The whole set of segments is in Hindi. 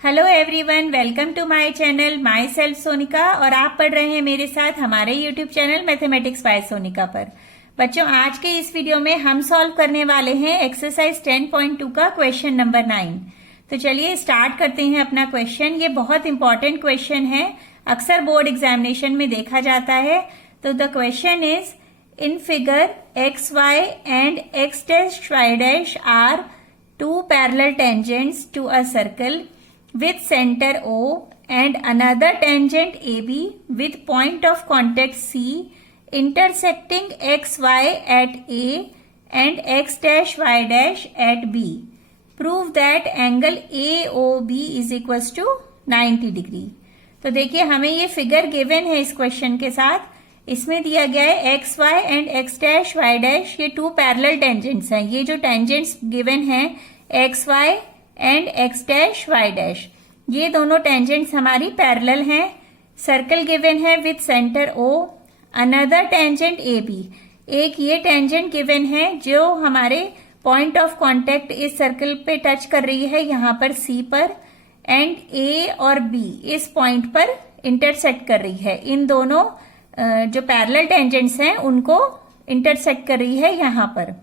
Hello everyone, welcome to my channel myself Sonika. और आप पढ़ रहे हैं मेरे साथ हमारे YouTube channel mathematics by Sonika पर। बच्चों, आज के इस वीडियो में हम सॉल्व करने वाले हैं एक्सरसाइज 10.2 का क्वेश्चन नंबर 9। तो चलिए स्टार्ट करते हैं अपना क्वेश्चन। ये बहुत इंपॉर्टेंट क्वेश्चन है, अक्सर बोर्ड एग्जामिनेशन में देखा जाता है। तो the question is, in figure X Y and X dash Y dash are two parallel tangents to a circle with center O and another tangent AB with point of contact C intersecting XY at A and X dash Y dash at B. Prove that angle AOB is equals to 90 degree. तो देखिए, हमें ये फिगर गिवन है इस क्वेश्चन के साथ। इसमें दिया गया है X Y and X dash Y dash, ये टू पैरेलल टेंजेंट्स हैं। ये जो टेंजेंट्स गिवन हैं X Y and X dash Y dash, ये दोनों टेंजेंट्स हमारी पैरेलल हैं। सर्कल गिवन है with centre O, another tangent A B, एक ये टेंजेंट गिवन है जो हमारे पॉइंट ऑफ कांटेक्ट इस सर्कल पे टच कर रही है, यहाँ पर सी पर, एंड ए और बी इस पॉइंट पर इंटरसेक्ट कर रही है। इन दोनों जो पैरेलल टेंजेंट्स हैं उनको इंटरसेक्ट कर रही है यहाँ पर।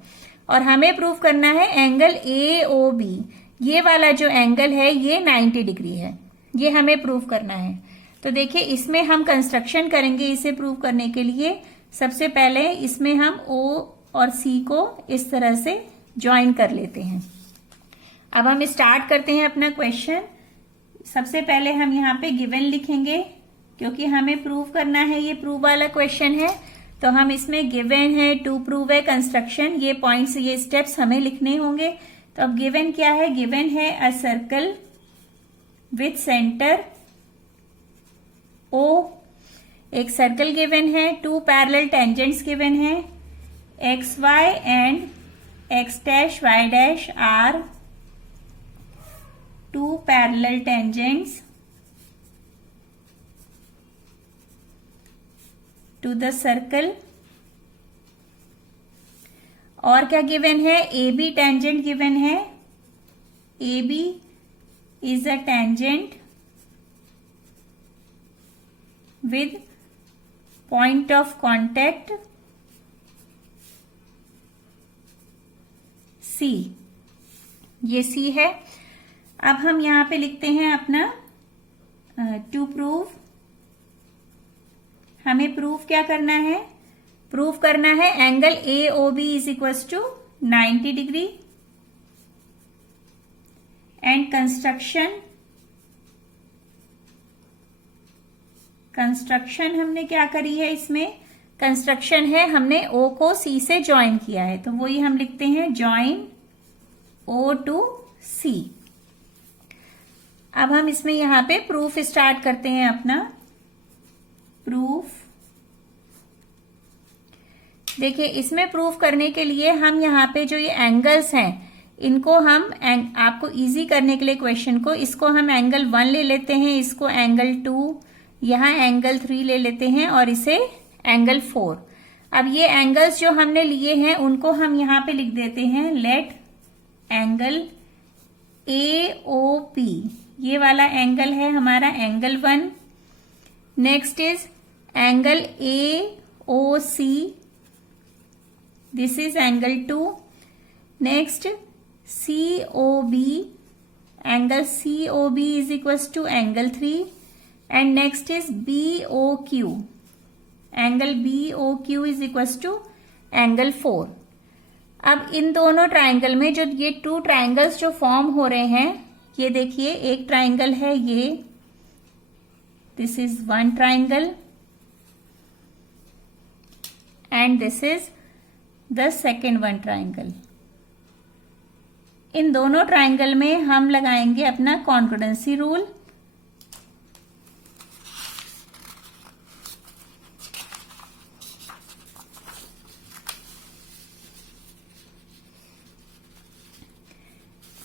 और हमें प्रूव करना है एंगल ए ओ बी, ये वाला जो एंगल है ये 90 डिग्री है, ये हमें प्रूव करना है। तो देखिए, इसमें हम कंस्ट्रक्शन करेंगे इसे प्रूव करने के लिए। सबसे पहले इसमें हम ओ और सी को इस तरह से ज्वाइन कर लेते हैं। अब हम स्टार्ट करते हैं अपना क्वेश्चन। सबसे पहले हम यहाँ पे गिवन लिखेंगे, क्योंकि हमें प्रूव करना है, ये प्रूव वाला क्वेश्चन है। तो हम इसमें गिवन है टू प्रूव है कंस्ट्रक्शन, ये पॉइंट्स, ये स्टेप्स हमें लिखने होंगे। तो अब गिवन क्या है? गिवन है a circle with centre O, एक सर्कल गिवन है, टू पैरेलल टेंजेंट्स गिवन है, X Y and X dash Y dash are two parallel tangents to the circle. और क्या गिवन है? ए बी टेंजेंट गिवन है, A B is a tangent with point of contact C, ये सी है। अब हम यहां पे लिखते हैं अपना टू प्रूव। हमें प्रूफ क्या करना है? प्रूफ करना है angle A O B is equals to 90 degree and construction हमने क्या करी है? इसमें कंस्ट्रक्शन है, हमने ओ को सी से ज्वाइन किया है, तो वही हम लिखते हैं ज्वाइन ओ टू सी। अब हम इसमें यहां पे प्रूफ स्टार्ट करते हैं अपना प्रूफ। देखिए, इसमें प्रूफ करने के लिए हम यहाँ पे जो ये एंगल्स हैं इनको हम आपको इजी करने के लिए क्वेश्चन को, इसको हम एंगल 1 ले लेते हैं, इसको एंगल 2, यहाँ एंगल 3 ले लेते हैं और इसे एंगल 4। अब ये एंगल्स जो हमने लिए हैं उनको हम यहाँ पे लिख देते हैं, let angle A O P, ये वाला एंगल है हमारा angle 1। Next is angle A O C, this is angle 2. Next COB, angle COB is equals to angle 3. And next is BOQ, angle BOQ is equals to angle 4. अब इन दोनों ट्राइंगल में जो ये टू ट्राइंगल्स जो फॉर्म हो रहे हैं, ये देखिए, एक ट्राइंगल है ये, this is one triangle and this is the second one triangle. इन दोनों ट्राइंगल में हम लगाएंगे अपना कॉन्कॉर्डेंसी रूल।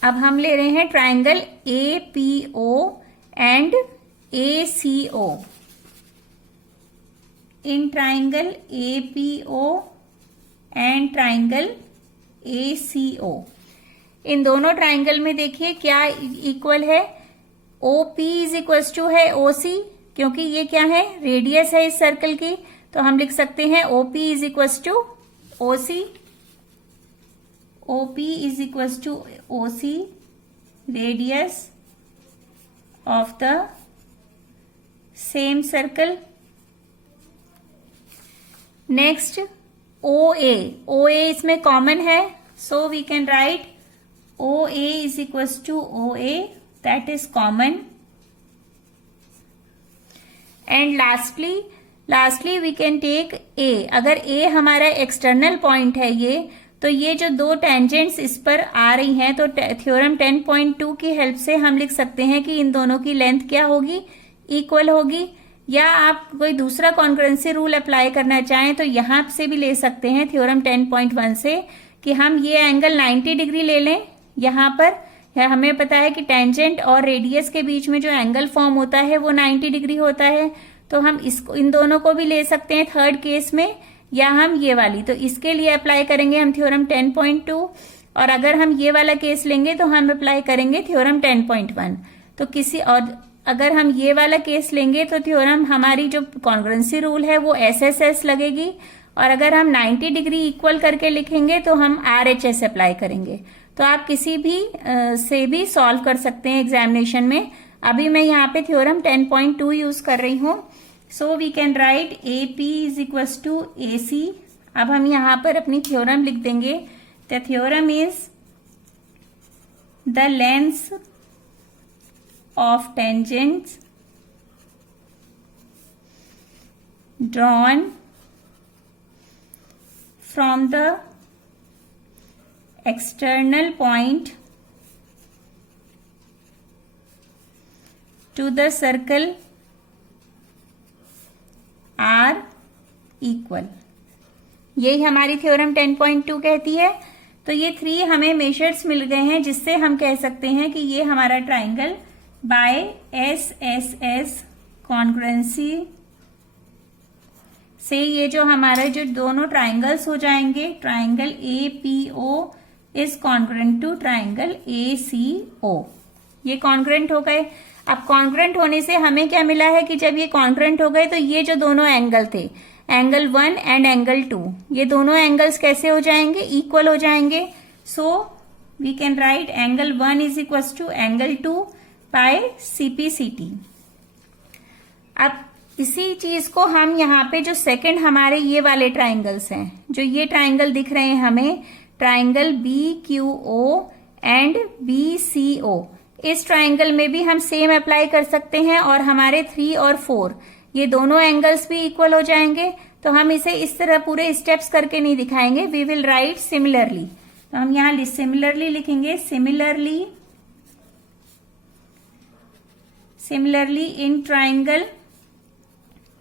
अब हम ले रहे हैं triangle A P O and A C O. In triangle A P O and triangle ACO, इन दोनों ट्राइंगल में देखिए क्या इक्वल है, OP इज इक्वल टू है OC, क्योंकि ये क्या है, रेडियस है इस सर्कल की, तो हम लिख सकते हैं OP is equal to OC, OP is equal to OC, radius of the same circle. Next OA, OA इसमें कॉमन है, so we can write OA is equal to OA, that is common. And lastly we can take A। अगर A हमारा एक्सटर्नल पॉइंट है ये, तो ये जो दो टेंजेंट्स इस पर आ रही हैं, तो थ्योरम 10.2 की हेल्प से हम लिख सकते हैं कि इन दोनों की लेंथ क्या होगी, इक्वल होगी। या आप कोई दूसरा कॉन्करेंसी रूल अप्लाई करना चाहें तो यहां से भी ले सकते हैं थ्योरम 10.1 से, कि हम ये एंगल 90 डिग्री ले लें। यहां पर हमें पता है कि टेंजेंट और रेडियस के बीच में जो एंगल फॉर्म होता है वो 90 डिग्री होता है, तो हम इसको, इन दोनों को भी ले सकते हैं थर्ड केस में, या हम ये वाली, तो इसके लिए अप्लाई करेंगे हम थ्योरम 10.2, और अगर हम ये वाला केस लेंगे तो हम अप्लाई करेंगे थ्योरम 10.1। तो किसी और, अगर हम ये वाला केस लेंगे तो थ्योरम, हमारी जो कॉन्ग्रुएंसी रूल है वो SSS लगेगी, और अगर हम 90 डिग्री इक्वल करके लिखेंगे तो हम RHS अप्लाई करेंगे। तो आप किसी भी से भी सॉल्व कर सकते हैं एग्जामिनेशन में। अभी मैं यहाँ पे थ्योरम 10.2 यूज कर रही हूँ। So we can write AP is equal to AC। अब हम यहाँ पर अपनी थ्योरम लिख देंगे। The theorem is the length of tangents drawn from the external point to the circle are equal। यही हमारी थ्योरम 10.2 कहती है। तो ये 3 हमें मेजर्स मिल गए हैं, जिससे हम कह सकते हैं कि ये हमारा ट्राइंगल बाय SSS कॉन्ग्रुएंसी से, ये जो हमारे जो दोनों ट्राइंगल्स हो जाएंगे, triangle APO is congruent to triangle ACO। ये कॉन्ग्रुएंट हो गए। अब कॉन्ग्रुएंट होने से हमें क्या मिला है कि जब ये कॉन्ग्रुएंट हो गए तो ये जो दोनों एंगल थे, एंगल 1 एंड एंगल 2, ये दोनों एंगल्स कैसे हो जाएंगे, इक्वल हो जाएंगे। So we can write angle 1 is equal to angle 2 by CPCT। अब इसी चीज को हम यहाँ पे जो सेकंड हमारे ये वाले ट्राइंगल्स हैं, जो ये ट्राइंगल दिख रहे हैं हमें, ट्राइंगल BQO एंड BCO, इस ट्राइंगल में भी हम सेम अप्लाई कर सकते हैं, और हमारे 3 और 4 ये दोनों एंगल्स भी इक्वल हो जाएंगे। तो हम इसे इस तरह पूरे स्टेप्स करके नहीं दिखाएंगे, वी विल राइट सिमिलरली। तो हम यहाँ सिमिलरली लिखेंगे, similarly in triangle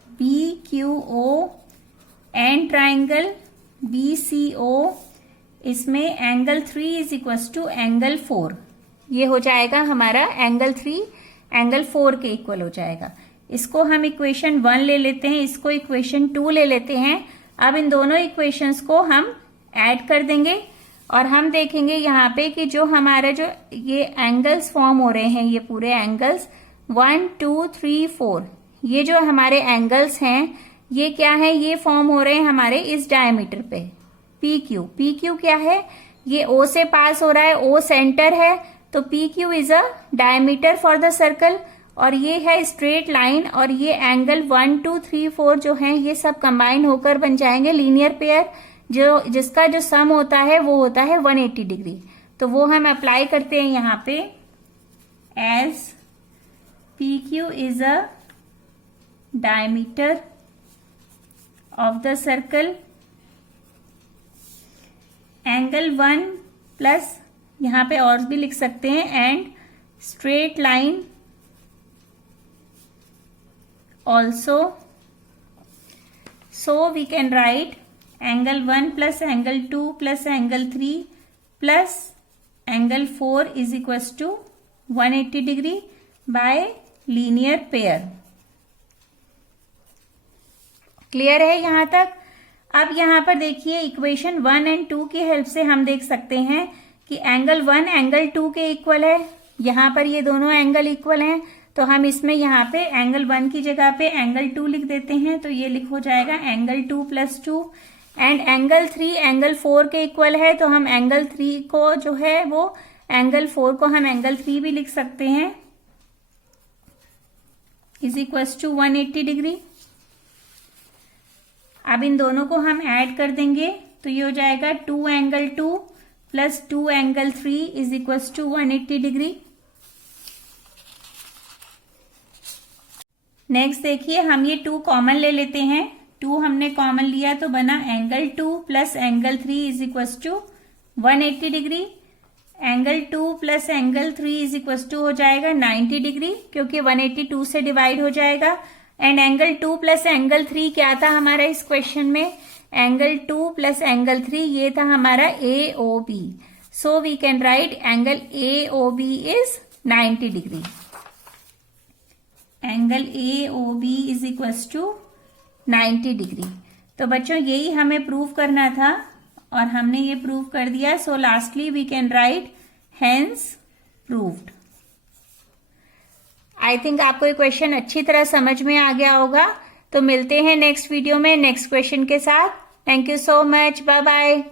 BQO and triangle BCO, इसमें angle 3 is equal to angle 4, ये हो जाएगा हमारा एंगल 3 एंगल 4 के इक्वल हो जाएगा। इसको हम इक्वेशन 1 ले लेते हैं, इसको इक्वेशन 2 ले लेते हैं। अब इन दोनों इक्वेशंस को हम ऐड कर देंगे, और हम देखेंगे यहाँ पे कि जो हमारा जो ये एंगल्स फॉर्म हो रहे हैं, ये पूरे एंगल्स 1 2 3 4, ये जो हमारे एंगल्स हैं, ये क्या है, ये फॉर्म हो रहे हैं हमारे इस डायमीटर पे PQ क्या है, ये O से पास हो रहा है, O सेंटर है, तो PQ is a diameter for the circle, और ये है स्ट्रेट लाइन, और ये एंगल 1 2 3 4 जो है ये सब कंबाइन होकर बन जाएंगे लीनियर पेयर, जो जिसका जो सम होता है वो होता है 180 डिग्री। तो वो हम अप्लाई करते हैं यहाँ पे, as PQ is a diameter of the circle, angle 1 plus, यहाँ पे और भी लिख सकते हैं, and straight line also, so we can write angle 1 plus angle 2 plus angle 3 plus angle 4 is equals to 180 degree by linear pair। Clear है यहाँ तक? अब यहाँ पर देखिए इक्वेशन 1 एंड 2 की हेल्प से हम देख सकते हैं कि एंगल 1 एंगल 2 के इक्वल है, यहाँ पर ये दोनों एंगल इक्वल हैं, तो हम इसमें यहाँ पे एंगल 1 की जगह पे एंगल 2 लिख देते हैं, तो ये लिख हो जाएगा एंगल 2 + 2। एंड एंगल 3 एंगल 4 के इक्वल है, तो हम एंगल 3 को जो है वो एंगल 4 को हम एंगल 3 भी लिख सकते हैं, इज इक्वल टू 180 डिग्री। अब इन दोनों को हम ऐड कर देंगे, तो ये हो जाएगा 2 angle 2 + 2 angle 3 is equal to 180 degree. Next देखिए, हम ये 2 कॉमन ले लेते हैं, 2 हमने कॉमन लिया तो बना angle 2 + angle 3 is equal to 180 degree. Angle 2 + angle 3 is equal to हो जाएगा 90 डिग्री, क्योंकि 182 से डिवाइड हो जाएगा। एंड एंगल 2 + एंगल 3 क्या था हमारा इस क्वेश्चन में, एंगल 2 + एंगल 3 ये था हमारा AOB। So we can write angle AOB is 90 degree. Angle AOB is equal to 90 degree. तो बच्चों यही हमें प्रूव करना था और हमने ये प्रूव कर दिया। So lastly we can write hence proved. I think आपको ये क्वेश्चन अच्छी तरह समझ में आ गया होगा। तो मिलते हैं नेक्स्ट वीडियो में नेक्स्ट क्वेश्चन के साथ। Thank you so much, bye bye.